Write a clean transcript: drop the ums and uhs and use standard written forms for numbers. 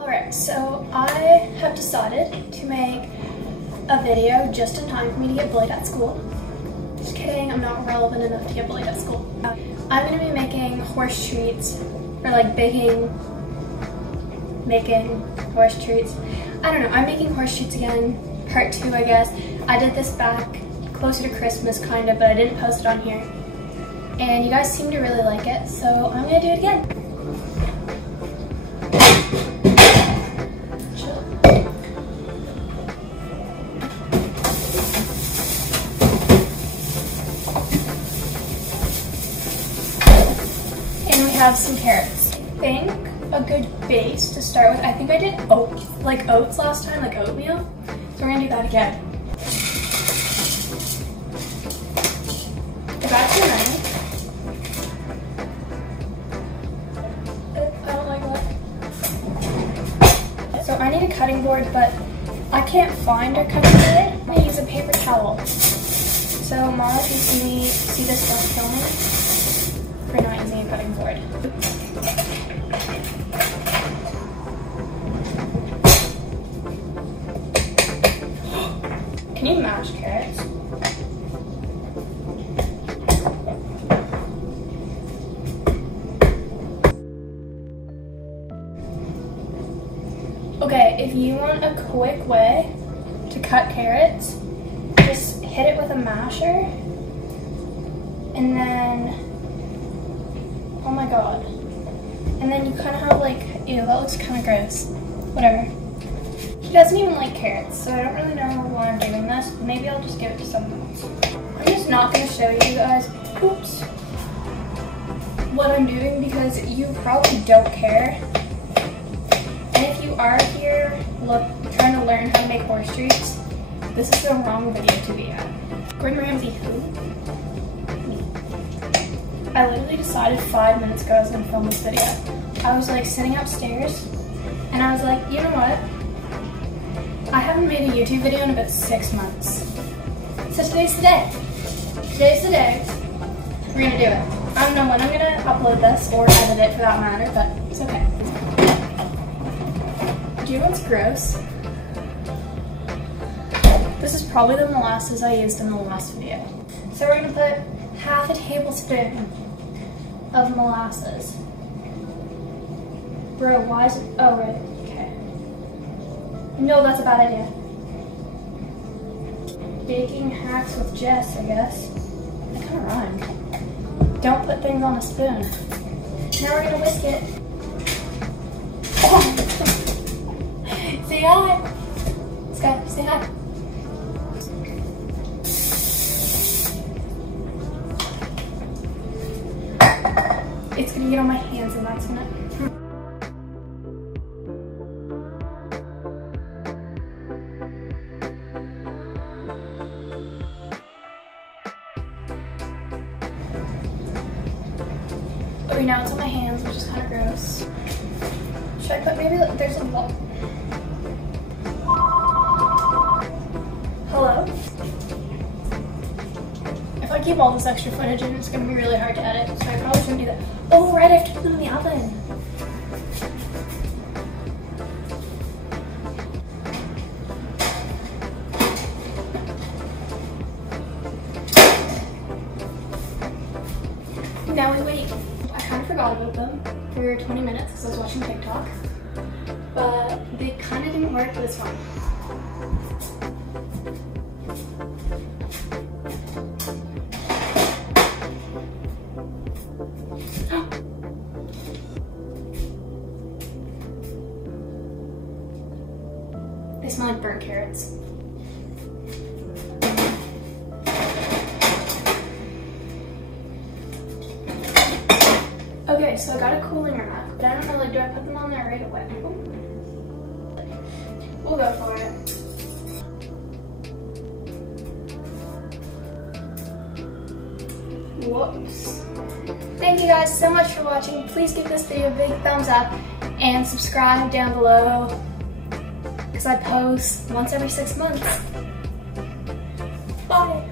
Alright, so I have decided to make a video just in time for me to get bullied at school. Just kidding, I'm not relevant enough to get bullied at school. I'm going to be making horse treats, or like making horse treats. I don't know, I'm making horse treats again, part 2 I guess. I did this back closer to Christmas kind of, but I didn't post it on here. And you guys seem to really like it, so I'm going to do it again. Have some carrots. I think a good base to start with. I think I did oats last time, like oatmeal. So we're gonna do that again. About too many. I don't like that. So I need a cutting board, but I can't find a cutting board. I'm gonna use a paper towel. So Mara, if you see this stuff filming, we're not using a cutting board. Can you mash carrots? Okay, if you want a quick way to cut carrots, just hit it with a masher, and then oh my god. And then you kind of have like, ew, that looks kind of gross. Whatever. He doesn't even like carrots, so I don't really know why I'm doing this. Maybe I'll just give it to someone else. I'm just not going to show you guys, oops, what I'm doing because you probably don't care. And if you are here, trying to learn how to make horse treats, this is the wrong video to be at. Gordon Ramsay who? I literally decided 5 minutes ago I was going to film this video. I was like sitting upstairs and I was like, you know what? I haven't made a YouTube video in about 6 months. So today's the day. Today's the day. We're going to do it. I don't know when I'm going to upload this or edit it for that matter, but it's okay. Do you know what's gross? This is probably the molasses I used in the last video. So we're going to put half a tablespoon of molasses. Bro, why is it? Oh, right. Okay. No, that's a bad idea. Baking hacks with Jess, I guess. That kind of rhymed. Don't put things on a spoon. Now we're going to whisk it. Say hi. Scott, say hi. It's gonna get on my hands and that's gonna... Okay, now it's on my hands, which is kind of gross. Should I put maybe like there's a wall? Hello? If I keep all this extra footage in, it's gonna be really hard to edit, so I probably shouldn't do that. Oh, right, I have to put them in the oven. Now we wait. I kind of forgot about them for 20 minutes because I was watching TikTok, but they kind of didn't work, but it's fine. They smell like burnt carrots. Okay, so I got a cooling rack, but I don't know, like, do I put them on there right away? We'll go for it. Whoops. Thank you guys so much for watching. Please give this video a big thumbs up and subscribe down below because I post once every 6 months. Bye.